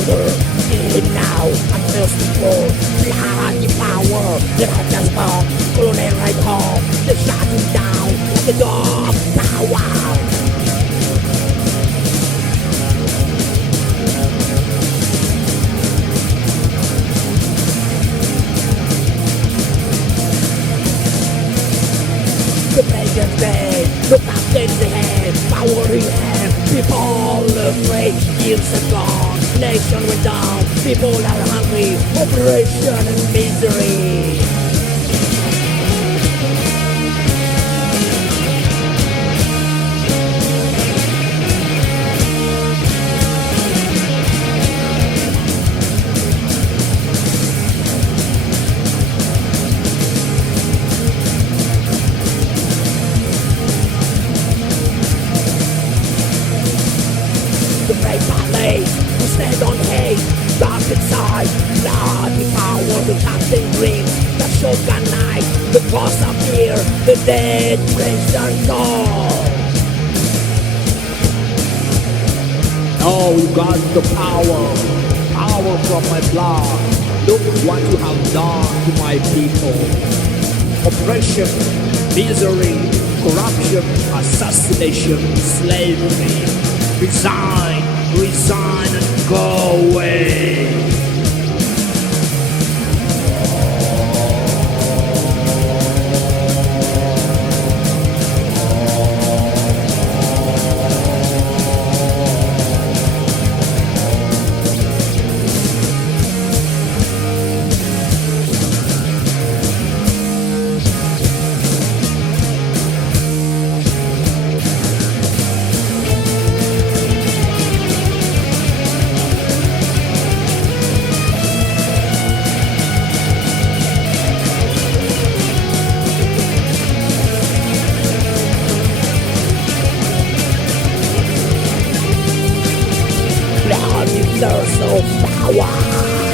louder. In now, I'm thirsty for bloody power. That I just born, colonel right home. They shot him down like a dog. Power. The pagans say, look up in the hand, power in hand, people afraid, years are gone, nation went down, people are hungry, operation and misery. The great ballet, we stand on hate, dark inside, bloody power, the captain dreams, the shotgun knife, the cross of fear, the dead praise their soul. Oh, you got the power from my blood. Look what you have done to my people. Oppression, misery, corruption, assassination, slavery. Resign and go away. Bloody thirst of power.